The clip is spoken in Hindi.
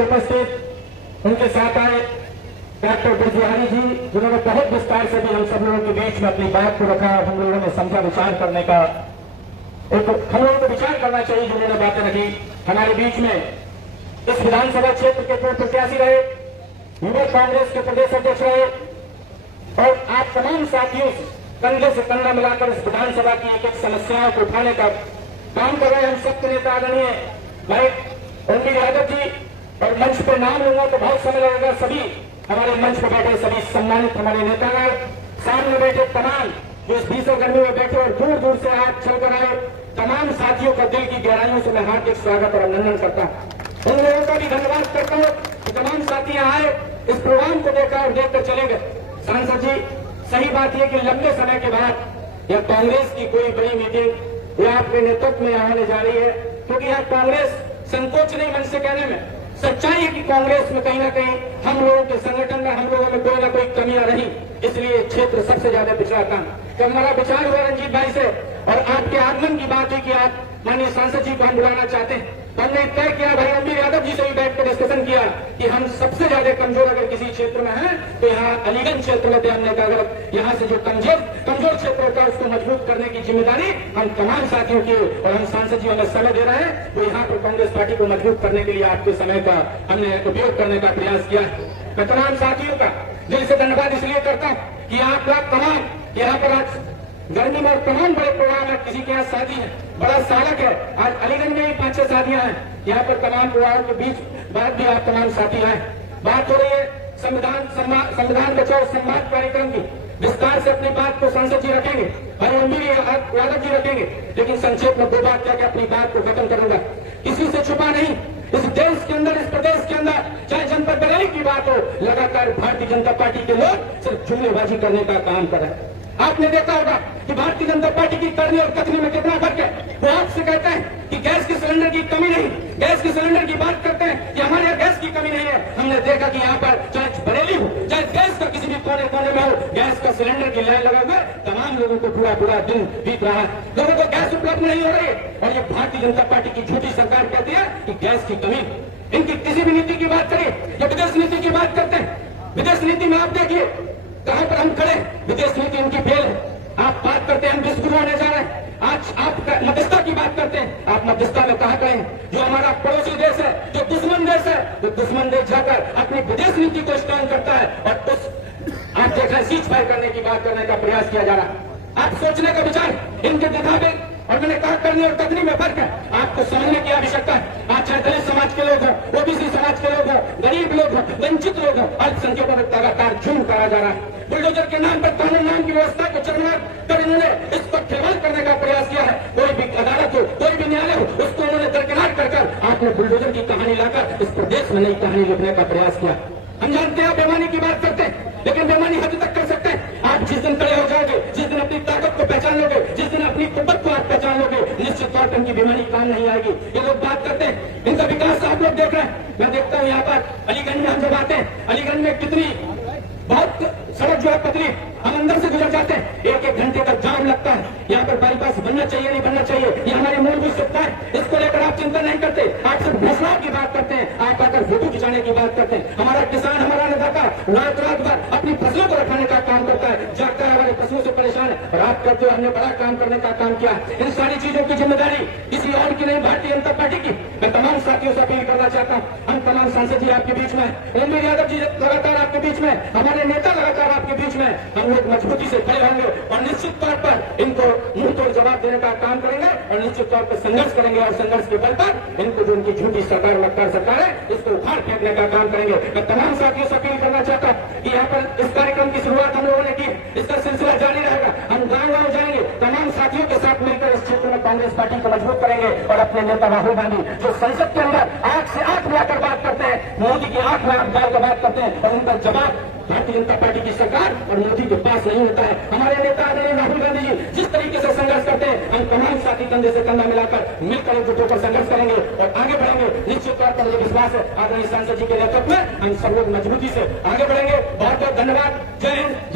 पर उपस्थित उनके साथ आए डॉक्टर बिरजुहारी जी, जिन्होंने बहुत विस्तार से भी हम सब लोगों के बीच में अपनी बात को रखा और हम लोगों ने समझा विचार करने का हम लोगों को विचार करना चाहिए। जिन्होंने बातें रखी हमारे बीच में इस विधानसभा क्षेत्र के पूर्व प्रत्याशी रहे, युवा कांग्रेस के प्रदेश अध्यक्ष रहे और आप तमाम साथियों से कंधे से कंधा मिलाकर इस विधानसभा की एक एक समस्याओं को उठाने का काम कर रहे हैं। हम सबके नेता आदरणीय भाई ओमवीर यादव जी, और मंच पर नाम लूंगा तो बहुत समय लगेगा। सभी हमारे मंच पर बैठे सभी सम्मानित हमारे नेतागण, सामने बैठे तमाम जो इस भीषण गर्मी में बैठे और दूर दूर से हाथ चलकर आए तमाम साथियों का दिल की गहराइयों से मैं हार्दिक स्वागत और अभिनंदन करता हूं। उन लोगों का भी धन्यवाद करता हूं कि तमाम साथी आए, इस प्रोग्राम को देखा और देखकर चले गए। सांसद जी, सही बात यह कि लंबे समय के बाद यह कांग्रेस की कोई बड़ी मीटिंग यह आपके नेतृत्व में होने जा रही है, क्योंकि यह कांग्रेस संकोच नहीं मन से कहने में, सच्चाई है कि कांग्रेस में कहीं ना कहीं हम लोगों के संगठन में हम लोगों में कोई ना कोई कमियां रही, इसलिए क्षेत्र सबसे ज्यादा पिछड़ा था। तो हमारा विचार हुआ रंजीत भाई से और आपके आगमन की बात है कि आप माननीय सांसद जी को हम बुलाना चाहते हैं, तो हमने तय किया भाई ओमवीर यादव जी से भी बैठकर डिस्कशन किया कि हम सबसे ज्यादा कमजोर अगर किसी क्षेत्र में है तो यहाँ अलीगंज क्षेत्र में हमने कहा अगर यहाँ से जो कमजोर क्षेत्र होता है उसको मजबूत करने की जिम्मेदारी हम तमाम साथियों की और हम सांसद जी हमें समय दे रहे हैं, तो यहाँ पर कांग्रेस पार्टी को मजबूत करने के लिए आपके समय का हमने उपयोग करने का प्रयास किया है। मैं तमाम साथियों का दिल से धन्यवाद इसलिए करता हूँ कि आप लोग तमाम यहाँ पर आज गर्मी में तमाम बड़े प्रोग्राम है, किसी के यहाँ शादी है, बड़ा सालक है, आज अलीगंज में भी 5-6 शादियां हैं, यहाँ पर तमाम प्रोग्राम के बीच बाद भी आप तमाम साथी आए। बात हो रही है संविधान बचाओ संवाद कार्यक्रम की, विस्तार से अपनी बात को सांसद जी रखेंगे, भाई ओमवीर यादव जी रखेंगे, लेकिन संक्षेप में 2 बात कहकर अपनी बात को खत्म करूंगा। किसी से छुपा नहीं, इस देश के अंदर, इस प्रदेश के अंदर चाहे जनपद बरेली की बात हो, लगातार भारतीय जनता पार्टी के लोग सिर्फ जुमलेबाजी करने का काम कर रहे हैं। आपने देखा होगा कि भारतीय जनता पार्टी की करनी और कथनी में कितना फर्क है। वो आपसे कहते हैं कि गैस के सिलेंडर की कमी नहीं, गैस के सिलेंडर की बात करते हैं कि हमारे यहाँ गैस की कमी नहीं है। हमने देखा कि यहाँ पर चाहे बरेली हो चाहे देश का किसी भी कोने कोने में हो, गैस का सिलेंडर की लाइन लगा हुआ तमाम लोगों को पूरा दिन बीत रहा है, लोगों को गैस उपलब्ध नहीं हो रही है। और ये भारतीय जनता पार्टी की झूठी सरकार कहती है कि गैस की कमी। इनकी किसी भी नीति की बात करिए या विदेश नीति की बात करते हैं, विदेश नीति में आप देखिए कहां पर हम खड़े, विदेश नीति उनकी फेल है। आप बात करते हैं हम विश्वगुरु होने जा रहे हैं, आज आप मध्यस्थता की बात करते हैं, आप मध्यस्थता में कहा करें जो हमारा पड़ोसी देश है, जो दुश्मन देश है, जो दुश्मन देश जाकर अपनी विदेश नीति को स्ट्रांग करता है और उस आप देख रहे सीज फायर करने की बात करने का प्रयास किया जा रहा है। आप सोचने का विचार इनके मुताबिक, और मैंने कहा करनी और कथनी में फर्क है, आपको समझने की आवश्यकता है। आज चाहे दलित समाज के लोग हों, ओबीसी समाज के लोग हों, गरीब लोग हों, वंचित लोग हों, अल्पसंख्यकों में लगातार जुल्म करा जा रहा है। बुलडोजर के नाम पर कानून नाम की व्यवस्था को चरमरा कर इन्होंने इसको ठेवल करने का प्रयास किया है। कोई भी अदालत हो, कोई भी न्यायालय हो, उसको उन्होंने दरकिनार कर आपने बुलडोजर की कहानी लाकर इस प्रदेश में नई कहानी लिखने का प्रयास किया। हम जानते हैं आप बेईमानी की बात करते हैं, लेकिन बेईमानी हद तक कर सकते हैं। आप जिस दिन खड़े हो जाओगे, जिस दिन अपनी ताकत को पहचान लोगे, जिस दिन अपनी कुव्वत को आप पहचान लोगे, निश्चित तौर पर इनकी बेईमानी काम नहीं आएगी। ये लोग बात करते हैं, इनका विकास आप लोग देख रहे हैं। मैं देखता हूँ यहाँ पर अलीगंज में हम जब आते हैं, अलीगंज में कितनी बहुत सड़क जो है पतली, हम अंदर से गुजर जाते हैं, 1-1 घंटे का जाम लगता है। यहाँ पर बाईपास बनना चाहिए नहीं बनना चाहिए, ये हमारी मूलभूत सत्ता है, इसको लेकर आप चिंता नहीं करते। आप सिर्फ घोषणाओं की बात करते हैं, आप आकर फोटो खिंचाने की बात करते हैं। हमारा किसान, हमारा अन्नदाता रात भर अपनी फसलों को रखने का काम करता है, जागता है, हमारे पशुओं से परेशान है, और आप करते हो हमने बड़ा काम करने का काम किया। इन सारी चीजों की जिम्मेदारी किसी और की नहीं, भारतीय जनता पार्टी की। मैं तमाम साथियों से अपील करना चाहता हूँ, हम तमाम सांसद जी आपके बीच में, ओमवीर यादव जी लगातार आपके बीच में, हमारे नेता लगातार आपके बीच में, हम लोग मजबूती से खड़े होंगे और निश्चित तौर पर इनको मुंह तोड़ जवाब देने का काम करेंगे और निश्चित तौर पर संघर्ष करेंगे और संघर्ष के बल पर इनको जो उनकी झूठी सरकार लगतार सरकार है इसको उखाड़ फेंकने का काम करेंगे। मैं तमाम साथियों से अपील करना चाहता हूँ कि यहाँ पर इस कार्यक्रम की शुरुआत हम लोगों ने की, इसका सिलसिला जारी रहेगा। हम गाँव-गाँव जाएंगे, तमाम साथियों के साथ मिलकर इस क्षेत्र में कांग्रेस पार्टी को मजबूत करेंगे और अपने नेता राहुल गांधी जो संसद के अंदर आंख से आंख मिलाकर बात करते हैं, मोदी की आंख में आंख डालकर बात करते हैं और उनका जवाब भारतीय जनता पार्टी की सरकार और मोदी के पास नहीं होता है। हमारे नेता आदरणीय राहुल गांधी जी जिस तरीके से संघर्ष करते हैं, हम तमाम साथी कंधे से कंधा मिलाकर मिलकर एकजुट होकर संघर्ष करेंगे और आगे बढ़ेंगे। निश्चित तौर पर मुझे विश्वास है आदरणीय सांसद जी के नेतृत्व में हम सब लोग मजबूती से आगे बढ़ेंगे। बहुत बहुत धन्यवाद। जय हिंद।